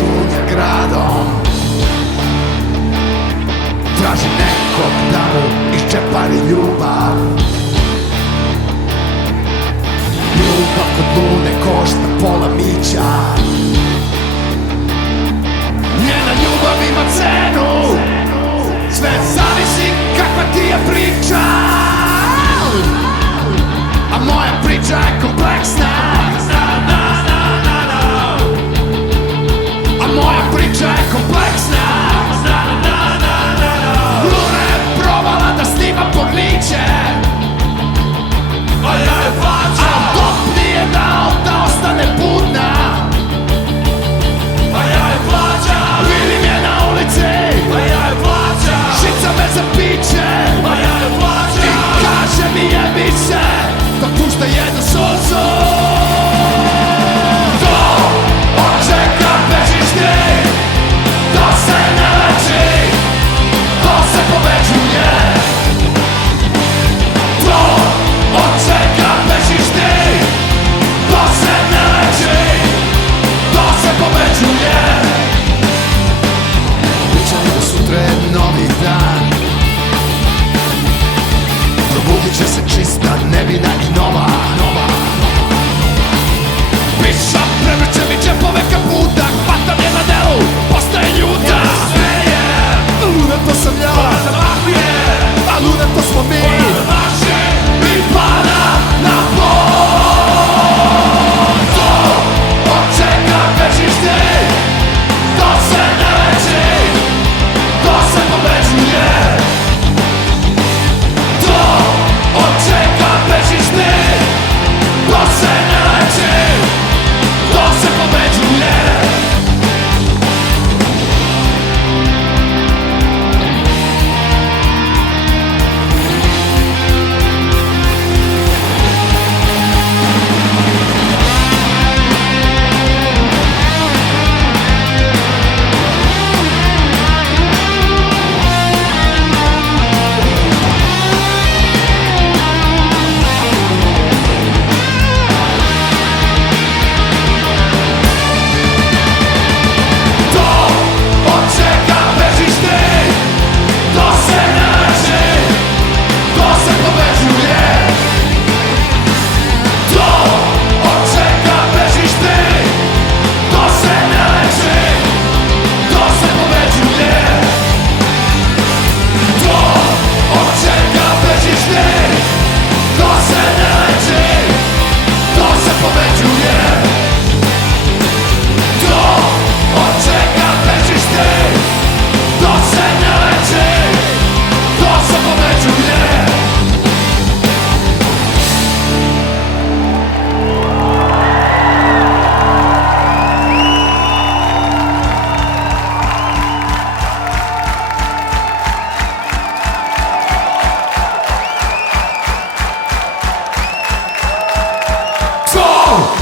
šunja gradom. Traži nekog da mu iščepari ljubav. Ljubav kod lune košta pola mića. Njena ljubav ima cenu. Sve zavisi kakva ti je priča. A moja priča je kompleksna. A moja priča je kompleksna. Luna je probala da snima porniće, a ja je plaćam. A dok nije dao da ostane budna, a ja je plaćam. Vidim je na ulici, a ja je plaćam. Šica me za piće, a ja je plaćam. I kaže mi jebi se, da pušta jednu suzu. To od čega bežiš ti, to se ne leči, to se povećuje. To od čega bežiš ti, to se ne leči, to se povećuje. Pričam da sutra je novi dan, probudit će se čista, nevina i nova. Piša prevrće mi džepove kaputa, hvatam je na delu, postaje ljuta. Luna to sam ja, a luna to smo mi. I pada na pod. To od čega bežiš ti, to se ne leči, to se povećuje. To od čega bežiš ti, to se ne leči, to se povećuje. Go!